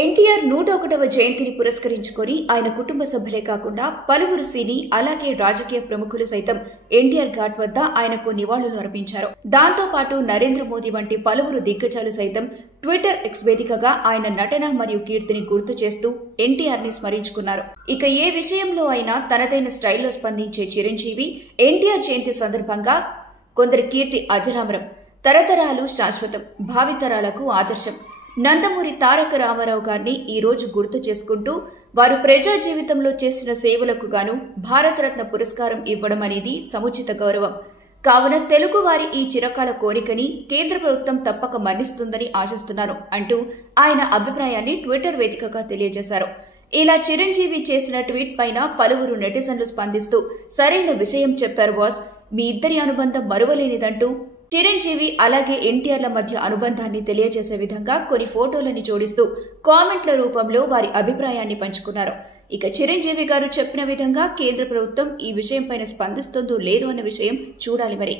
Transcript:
ఎన్టీఆర్ 101వ జయంతిని పురస్కరించుకొని ఆయన కుటుంబ సభ్యులే కాకుండా పలువురు సినీ అలాగే రాజకీయ ప్రముఖులు సైతం ఎన్టీఆర్ ఘాట్ వద్ద ఆయనకు నివాళులు అర్పించారు. దాంతో పాటు నరేంద్ర మోదీ వంటి పలువురు దిగ్గజాలు సైతం ట్విట్టర్ ఎక్స్ వేదికగా ఆయన నటన మరియు కీర్తిని గుర్తు చేస్తూ ఎన్టీఆర్ ని స్మరించుకున్నారు. ఇక ఏ విషయంలో అయినా తనదైన స్టైల్లో స్పందించే చిరంజీవి ఎన్టీఆర్ జయంతి సందర్భంగా కొందరి కీర్తి అజరామరం, తరతరాలు శాశ్వతం, భావితరాలకు ఆదర్శం. నందమూరి తారక రామారావు గారిని ఈ రోజు గుర్తు చేసుకుంటూ వారు ప్రజా జీవితంలో చేసిన సేవలకు గాను భారతరత్న పురస్కారం ఇవ్వడం అనేది సముచిత గౌరవం. కావున తెలుగు వారి ఈ చిరకాల కోరికని కేంద్ర ప్రభుత్వం తప్పక మన్నిస్తుందని ఆశిస్తున్నాను అంటూ ఆయన అభిప్రాయాన్ని ట్విట్టర్ వేదికగా తెలియజేశారు. ఇలా చిరంజీవి చేసిన ట్వీట్ పైన పలువురు నెటిజన్లు స్పందిస్తూ సరైన విషయం చెప్పారు బాస్, మీ ఇద్దరి అనుబంధం మరువలేనిదంటూ చిరంజీవి అలాగే ఎన్టీఆర్ల మధ్య అనుబంధాన్ని తెలియజేసే విధంగా కొన్ని ఫోటోలని జోడిస్తూ కామెంట్ల రూపంలో వారి అభిప్రాయాన్ని పంచుకున్నారు. ఇక చిరంజీవి గారు చెప్పిన విధంగా కేంద్ర ప్రభుత్వం ఈ విషయంపైన స్పందిస్తుందో లేదో అన్న విషయం చూడాలి మరి.